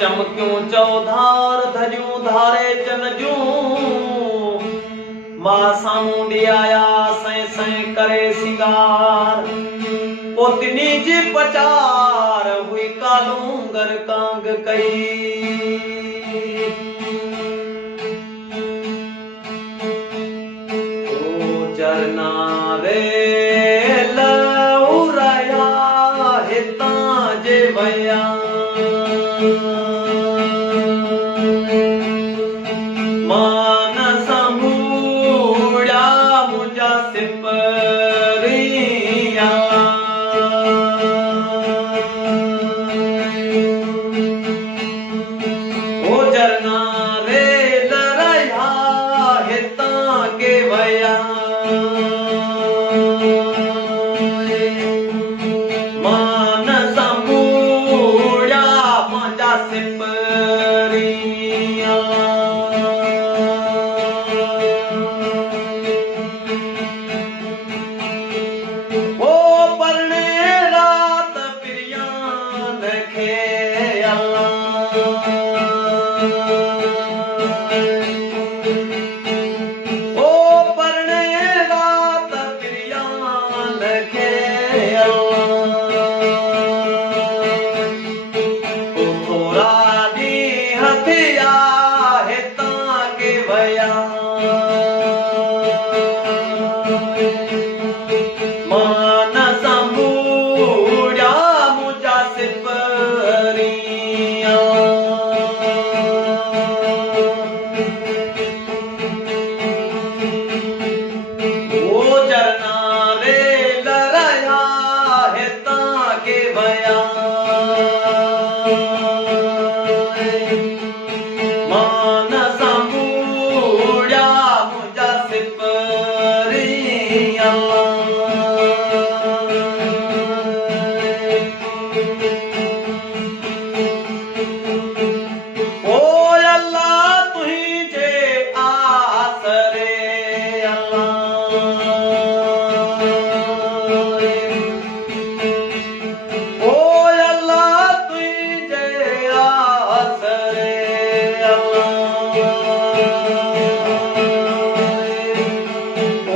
चमकियूं चौधार धजियूं धारे चन जूं मां साम्हूं ॾियाया सै सै करे सिंगार पोतनी जी पचार हुई कालूंगर कांग कई चरना रे लौराया हितां जे भया मान संभूड़ा मुझा सिपरिया ओ चरना रे लौराया हितां के भया मान संभूड़ा मुझा सिपरिया ओ परने रात प्रियान खे ओ परने रात प्रियान खे थोरा ॾींहं हथिया हितां के भया मान संभूड़ा मुझा सिपरिया ओ चरना रे लौराया हितां के भया मान संभूड़ा मुझा सिपरिया ओ अल्लाह तुझे आसरे ओ अल्लाह तुझे आसरे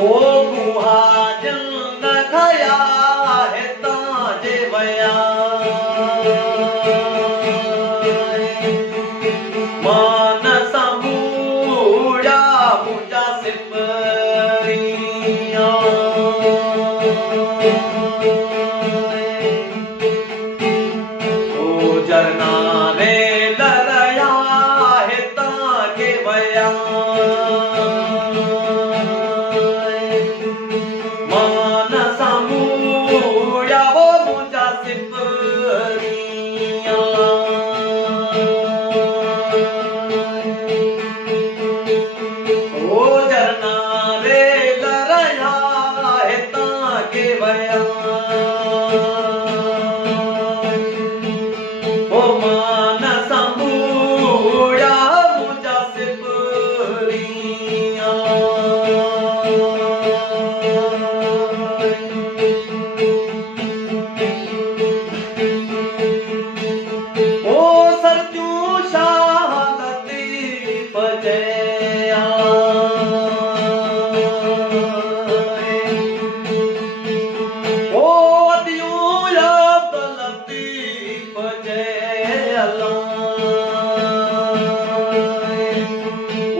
ओ गुहा जंग खया हितां जे भया मान संभूड़ा मुझा सिपरिया ओ चरना रे लौराया हितां के भया मान संभूड़ा वो मुझा सिपरिया ओ चरना रे लौराया हितां के भया ओ मान संभूड़ा मुझा सिपरिया ओ सरजूं शाह लतीफ जया ओ दियूं याद लतीफ जया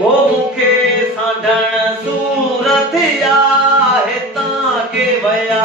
ओ मूंखे साढण सूरत या हितां के भया